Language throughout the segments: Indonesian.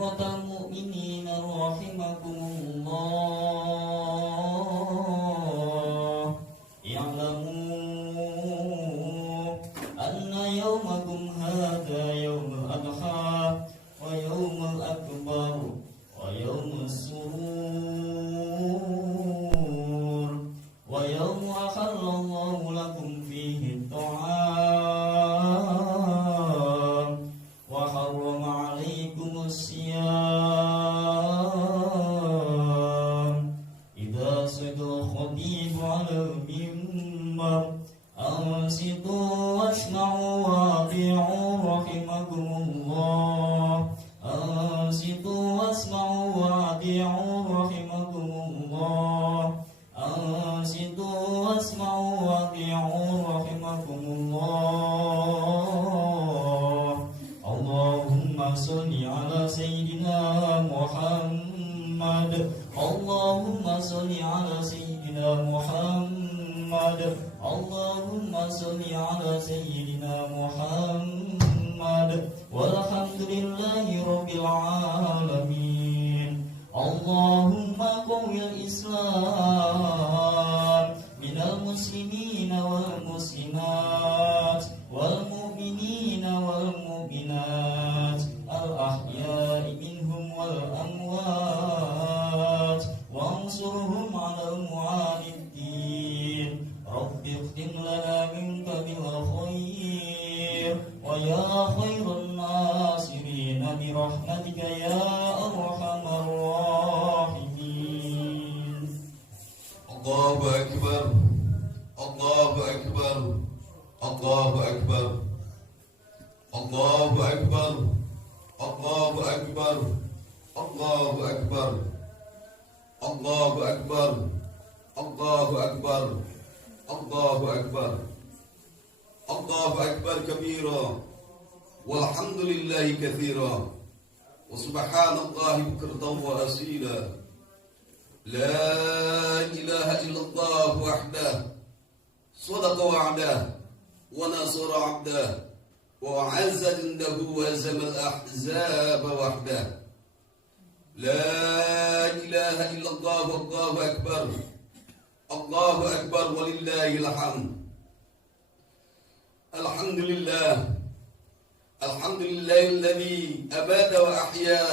معاشرة المؤمنين رحمكم الله اعلموا أن يومكم هذا يوم الأضحى ويوم الأكبر ويوم السرور ويوم أحل الله لكم فيه الطعام وحرم عليكم الصيام إذا صدى الخطيب على المنبر أنصتوا واسمعوا وأطيعوا رحمكم الله أنصتوا واسمعوا وأطيعوا رحمكم الله أنصتوا واسمعوا وأطيعوا رحمكم الله اللهم صل على سيدنا محمد اللهم صل على سيدنا محمد اللهم صل على سيدنا محمد والحمد لله رب العالمين اللهم قوي الإسلام من المسلمين والمسلمات والمؤمنين والمؤمنات الأحياء منهم والأموات وانصرهم على المعاندين رب اختم لنا منك بالخير ويا خير الناصرين برحمتك يا أرحم الراحمين. الله أكبر الله أكبر الله أكبر الله أكبر الله أكبر الله أكبر الله أكبر الله أكبر الله أكبر الله أكبر كبيرا والحمد لله كثيرا وسبحان الله بكرة وأصيلا لا إله إلا الله وحده صدق وعده ونصر عبده وعز جنده وهزم الأحزاب وحده لا إله إلا الله والله أكبر الله أكبر ولله الحمد. الحمد لله الحمد لله الذي أباد وأحيا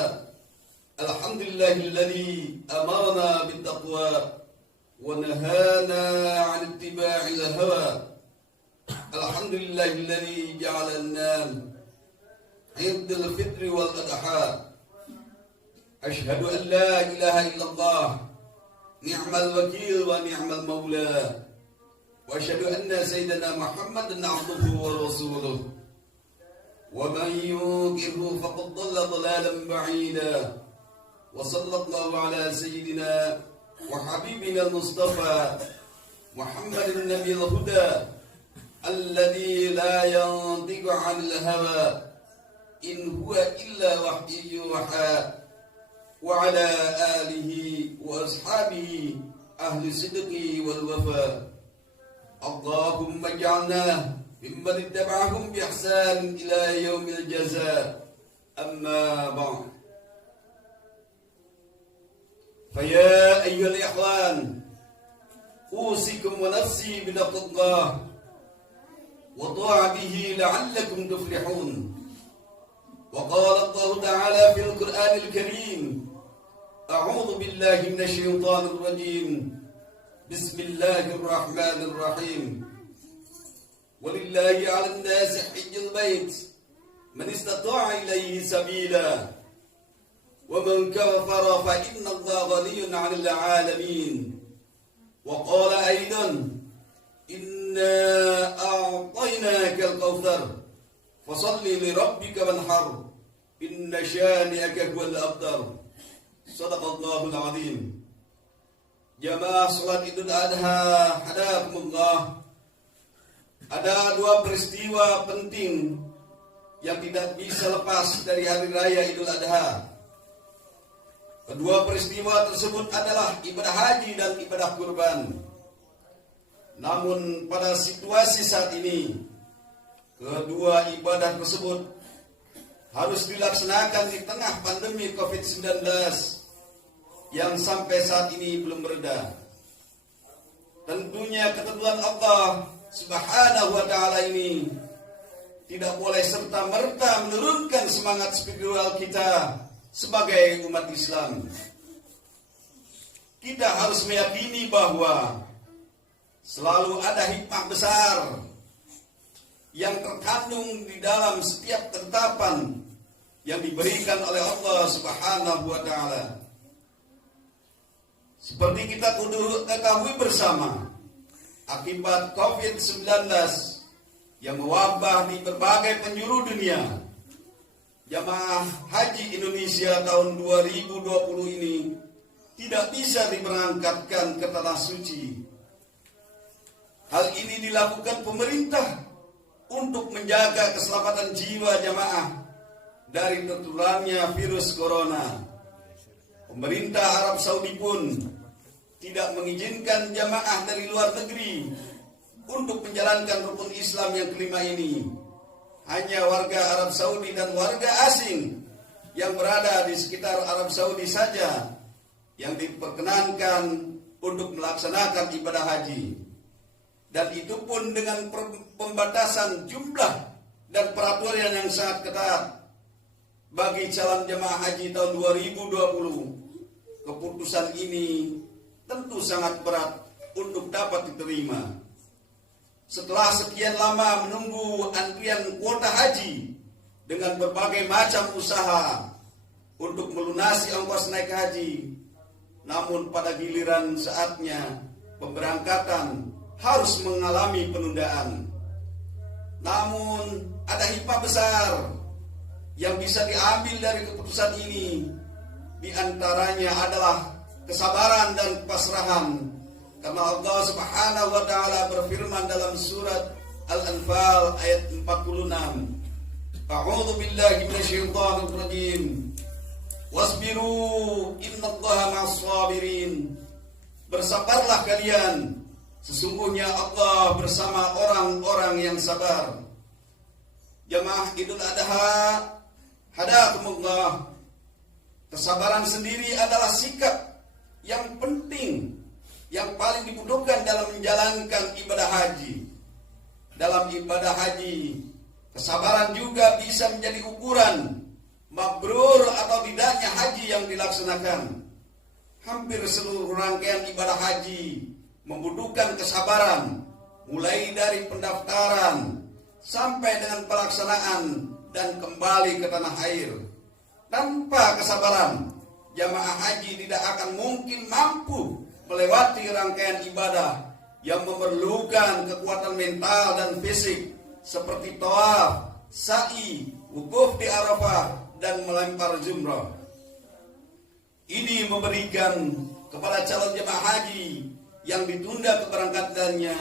الحمد لله الذي أمرنا بالتقوى ونهانا عن اتباع الهوى الحمد لله الذي جعل النام عند الفطر والأضحى أشهد أن لا إله إلا الله نعم الوكيل ونعم المولى وأشهد أن سيدنا محمد عبده ورسوله ومن يوقره فقد ضل ضلالا بعيدا وصلى الله على سيدنا وحبيبنا المصطفى محمد النبي الهدى الذي لا ينطق عن الهوى إن هو إلا وحي يوحى وعلى آله وأصحابه أهل الصدق والوفاء اللهم اجعلنا ممن اتبعهم بإحسان إلى يوم الجزاء أما بعد فيا أيها الإخوان أوصيكم ونفسي بتقوى الله وطاعته لعلكم تفلحون. وقال الله تعالى في القرآن الكريم أعوذ بالله من الشيطان الرجيم بسم الله الرحمن الرحيم ولله على الناس حج البيت من استطاع إليه سبيلا ومن كفر فإن الله غني عن العالمين. وقال أيضا إنا أعطيناك الكوثر فصل لربك وانحر إن شانئك هو الأبتر. صدق الله العظيم. Jamaah salat Idul Adha hadakumullah. Ada dua peristiwa penting yang tidak bisa lepas dari hari raya Idul Adha. Kedua peristiwa tersebut adalah ibadah haji dan ibadah kurban. Namun pada situasi saat ini, kedua ibadah tersebut harus dilaksanakan di tengah pandemi COVID-19 yang sampai saat ini belum mereda. Tentunya ketentuan Allah Subhanahu wa ta'ala ini tidak boleh serta-merta menurunkan semangat spiritual kita sebagai umat Islam. Kita harus meyakini bahwa selalu ada hikmah besar yang terkandung di dalam setiap ketetapan yang diberikan oleh Allah Subhanahu wa ta'ala. Seperti kita ketahui bersama, akibat COVID-19 yang mewabah di berbagai penjuru dunia, jamaah haji Indonesia tahun 2020 ini tidak bisa diberangkatkan ke tanah suci. Hal ini dilakukan pemerintah untuk menjaga keselamatan jiwa jamaah dari tertularnya virus corona. Pemerintah Arab Saudi pun tidak mengizinkan jamaah dari luar negeri untuk menjalankan rukun Islam yang kelima ini. Hanya warga Arab Saudi dan warga asing yang berada di sekitar Arab Saudi saja yang diperkenankan untuk melaksanakan ibadah haji. Dan itu pun dengan pembatasan jumlah dan peraturan yang sangat ketat. Bagi calon jemaah haji tahun 2020, keputusan ini tentu sangat berat untuk dapat diterima. Setelah sekian lama menunggu antrian kuota haji dengan berbagai macam usaha untuk melunasi ongkos naik haji, namun pada giliran saatnya pemberangkatan harus mengalami penundaan. Namun ada hikmah besar yang bisa diambil dari keputusan ini. Di antaranya adalah kesabaran dan kepasrahan. Karena Allah Subhanahu wa ta'ala berfirman dalam surat Al-Anfal ayat 46. A'udzu billahi minasyaitonir rajim. Wasbiru innallaha ma'as sabirin. Bersabarlah kalian, sesungguhnya Allah bersama orang-orang yang sabar. Jamaah Idul Adha, hadakumullah. Kesabaran sendiri adalah sikap yang penting, yang paling dibutuhkan dalam menjalankan ibadah haji. Dalam ibadah haji, kesabaran juga bisa menjadi ukuran mabrur atau tidaknya haji yang dilaksanakan. Hampir seluruh rangkaian ibadah haji membutuhkan kesabaran, mulai dari pendaftaran sampai dengan pelaksanaan dan kembali ke tanah air. Tanpa kesabaran, jamaah haji tidak akan mungkin mampu melewati rangkaian ibadah yang memerlukan kekuatan mental dan fisik seperti tawaf, sa'i, wukuf di Arafah, dan melempar jumrah. Ini memberikan kepada calon jemaah haji yang ditunda keberangkatannya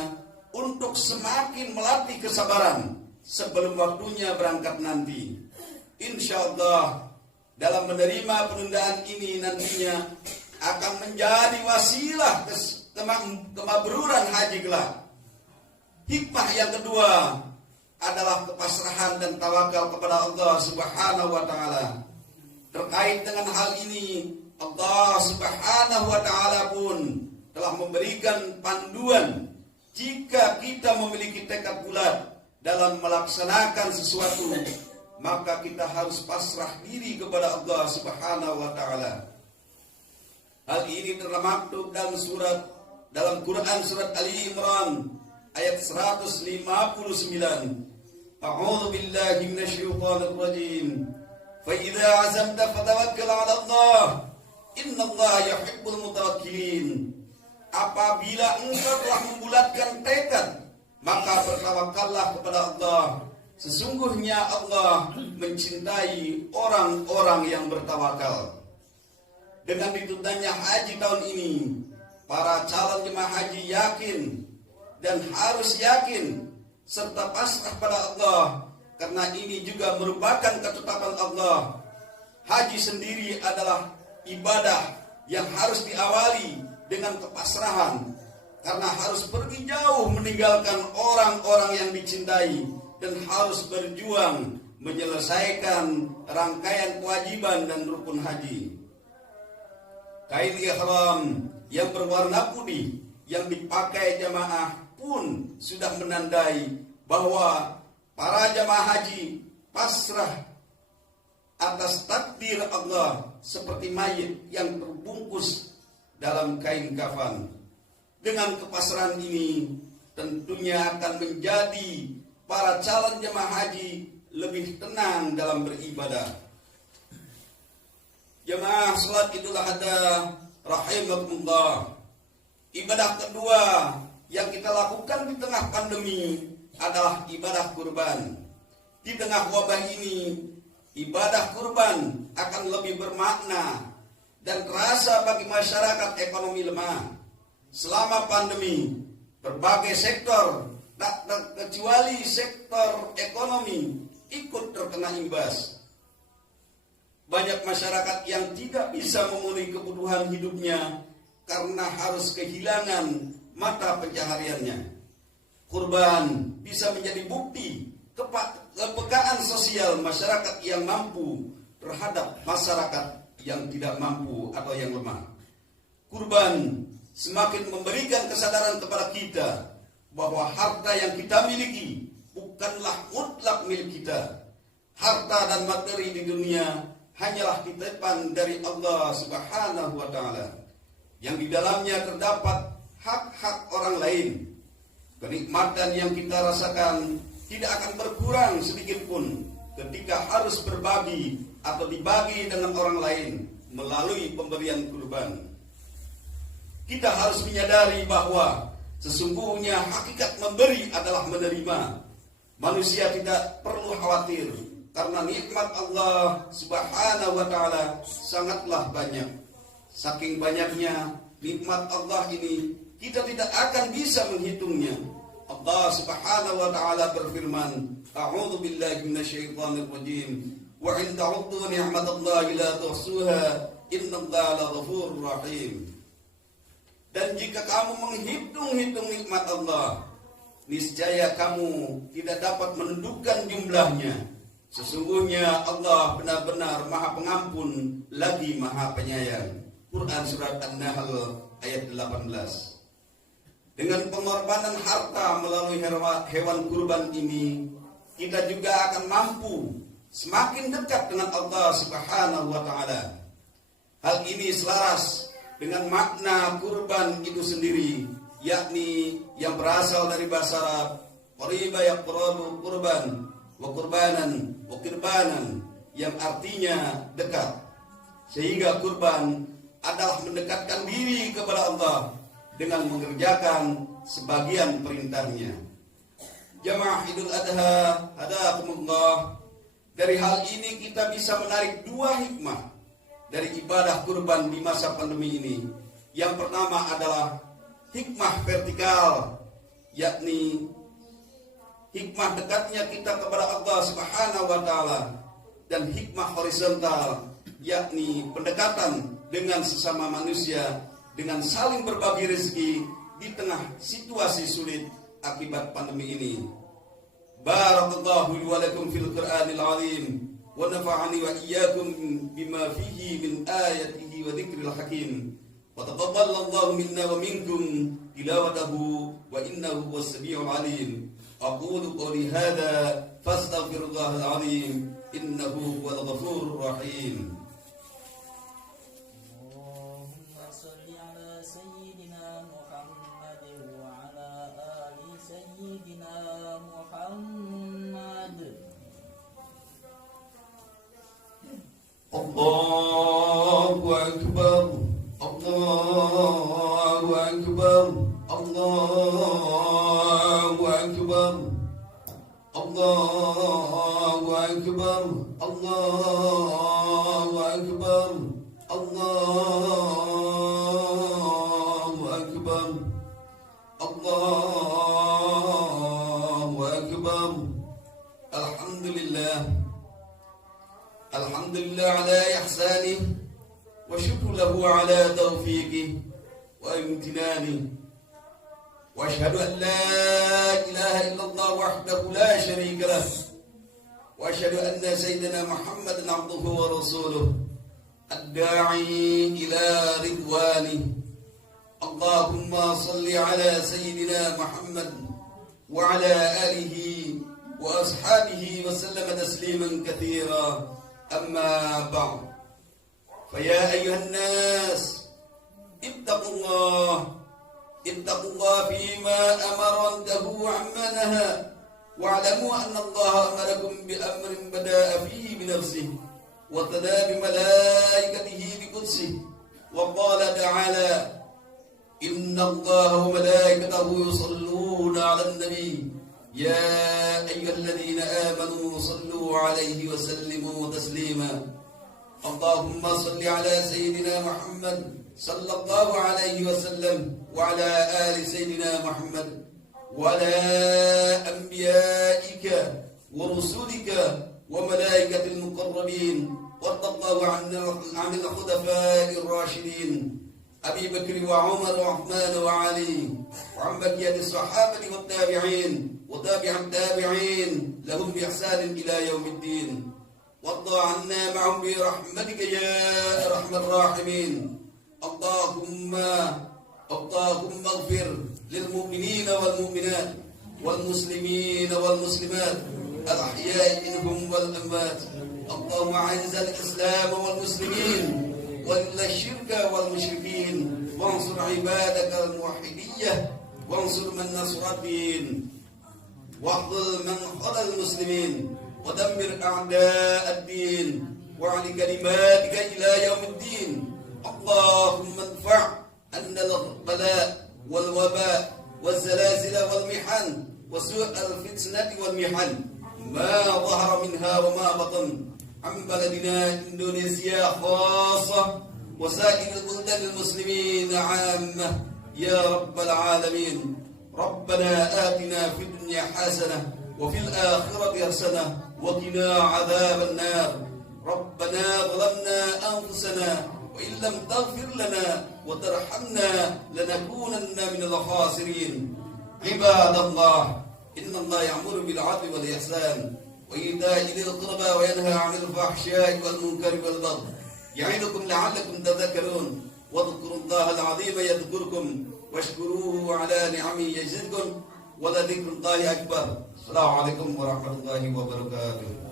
untuk semakin melatih kesabaran sebelum waktunya berangkat nanti. Insya Allah dalam menerima penundaan ini nantinya akan menjadi wasilah kemabruran haji kelak. Hikmah yang kedua adalah kepasrahan dan tawakal kepada Allah Subhanahu wa ta'ala. Terkait dengan hal ini, Allah Subhanahu wa ta'ala pun telah memberikan panduan. Jika kita memiliki tekad bulat dalam melaksanakan sesuatu, maka kita harus pasrah diri kepada Allah Subhanahu wa ta'ala. Hal ini termaktub dalam Quran surat Ali Imran ayat 159. A'udzu billahi minasyaitonir rajim. Fa idza 'azamta fatawakkal 'ala Allah. Innallaha yuhibbul mutawakkilin. Apabila engkau telah membulatkan tekad, maka bertawakallah kepada Allah. Sesungguhnya Allah mencintai orang-orang yang bertawakal. Dengan ditundanya haji tahun ini, para calon jemaah haji yakin dan harus yakin serta pasrah pada Allah, karena ini juga merupakan ketetapan Allah. Haji sendiri adalah ibadah yang harus diawali dengan kepasrahan, karena harus pergi jauh meninggalkan orang-orang yang dicintai dan harus berjuang menyelesaikan rangkaian kewajiban dan rukun haji. Kain ihram yang berwarna putih yang dipakai jamaah pun sudah menandai bahwa para jamaah haji pasrah atas takdir Allah seperti mayit yang terbungkus dalam kain kafan. Dengan kepasrahan ini tentunya akan menjadi para calon jemaah haji lebih tenang dalam beribadah. Jemaah salat Idul Adha rahimakumullah. Ibadah kedua yang kita lakukan di tengah pandemi adalah ibadah kurban. Di tengah wabah ini, ibadah kurban akan lebih bermakna dan terasa bagi masyarakat ekonomi lemah. Selama pandemi, berbagai sektor, tak terkecuali sektor ekonomi, ikut terkena imbas. Banyak masyarakat yang tidak bisa memenuhi kebutuhan hidupnya karena harus kehilangan mata pencahariannya. Kurban bisa menjadi bukti kepekaan sosial masyarakat yang mampu terhadap masyarakat yang tidak mampu atau yang lemah. Kurban semakin memberikan kesadaran kepada kita bahwa harta yang kita miliki bukanlah mutlak milik kita. Harta dan materi di dunia hanyalah titipan dari Allah Subhanahu wa taala yang di dalamnya terdapat hak-hak orang lain. Kenikmatan yang kita rasakan tidak akan berkurang sedikit pun ketika harus berbagi atau dibagi dengan orang lain melalui pemberian kurban. Kita harus menyadari bahwa sesungguhnya hakikat memberi adalah menerima. Manusia tidak perlu khawatir karena nikmat Allah Subhanahu wa taala sangatlah banyak. Saking banyaknya nikmat Allah ini, kita tidak akan bisa menghitungnya. Allah Subhanahu wa taala berfirman, "A'udzu billahi minasyaitonir rajim. Wa 'in ta'uddu ni'matallahi la tuhsuha, innallaha laghafurur rahim." Dan jika kamu menghitung-hitung nikmat Allah, niscaya kamu tidak dapat menentukan jumlahnya. Sesungguhnya Allah benar-benar Maha Pengampun lagi Maha Penyayang. Quran Surat An-Nahl ayat 18. Dengan pengorbanan harta melalui hewan kurban ini, kita juga akan mampu semakin dekat dengan Allah Subhanahu wa taala. Hal ini selaras dengan makna kurban itu sendiri, yakni yang berasal dari bahasa Arab qariba yaqrabu kurban wa kurbanan wa kirbanan, yang artinya dekat. Sehingga kurban adalah mendekatkan diri kepada Allah dengan mengerjakan sebagian perintahnya. Jamaah Idul Adha hadakumullah, dari hal ini kita bisa menarik dua hikmah dari ibadah kurban di masa pandemi ini. Yang pertama adalah hikmah vertikal, yakni hikmah dekatnya kita kepada Allah Subhanahu wa taala, dan hikmah horizontal, yakni pendekatan dengan sesama manusia dengan saling berbagi rezeki di tengah situasi sulit akibat pandemi ini. Barakallahu li wa lakum fil Qur'anil azim wa nafa'ani wa iyyakum bima fihi min ayatihi wa dzikril hakim. Wa taqabbalallahu minna wa minkum tilawatahu wa innahu was-sami'ul 'alim. Aqulu qawli hadza fastaghfirullahal 'azim innahu huwal ghafurur rahim. Allahu Akbar, Allahu Akbar, Allahu Akbar, Allahu Akbar, Allahu Akbar, Allahu Akbar, Allahu Akbar. Alhamdulillah, alhamdulillah ala ihsanih wa syukru lahu ala taufiqih wa imtinanih. Wa ashhadu an la ilaha illallah wahdahu la syarika lah وأشهد أن سيدنا محمد عبده ورسوله الداعي إلى رضوانه. اللهم صل على سيدنا محمد وعلى آله وأصحابه وسلم تسليما كثيرا. أما بعد، فيا أيها الناس اتقوا الله فيما أمر وانتهوا عما نهى، واعلموا أن الله أمركم بأمر بدأ فيه بنفسه وثنى بملائكته بقدسه، وقال تعالى: إن الله وملائكته يصلون على النبي يا أيها الذين آمنوا صلوا عليه وسلموا تسليما. اللهم صل على سيدنا محمد صلى الله عليه وسلم وعلى آل سيدنا محمد وعلى أنبيائك ورسلك وملائكة المقربين، وارض الله عن الخلفاء الراشدين أبي بكر وعمر وعثمان وعلي، وعن بقية الصحابة والتابعين وتابع التابعين لهم بإحسان إلى يوم الدين، وارض عنا معهم برحمتك يا أرحم الراحمين. اللهم اغفر للمؤمنين والمؤمنات والمسلمين والمسلمات الأحياء منهم والأموات. اللهم أعز الإسلام والمسلمين وإلا الشرك والمشركين، وانصر عبادك الموحدية، وانصر من نصر الدين، واخذل من خذل المسلمين، ودمر أعداء الدين، وعلى كلماتك إلى يوم الدين. اللهم ادفع عنا البلاء والوباء والزلازل والمحن وسوء الفتنة والمحن ما ظهر منها وما بطن عن بلدنا إندونيسيا خاصة وسائر البلدان المسلمين عامة يا رب العالمين. ربنا آتنا في الدنيا حسنة وفي الآخرة حسنة وقنا عذاب النار. ربنا ظلمنا أنفسنا وإن لم تغفر لنا وترحمنا لنكونن من الخاسرين. عباد الله، إن الله يأمر بالعدل والإحسان وإيتاء ذي القربى وينهى عن الفحشاء والمنكر والبغي يعظكم لعلكم تذكرون. واذكروا الله العظيم يذكركم واشكروه على نعمه يزدكم ولذكر الله أكبر. السلام عليكم ورحمة الله وبركاته.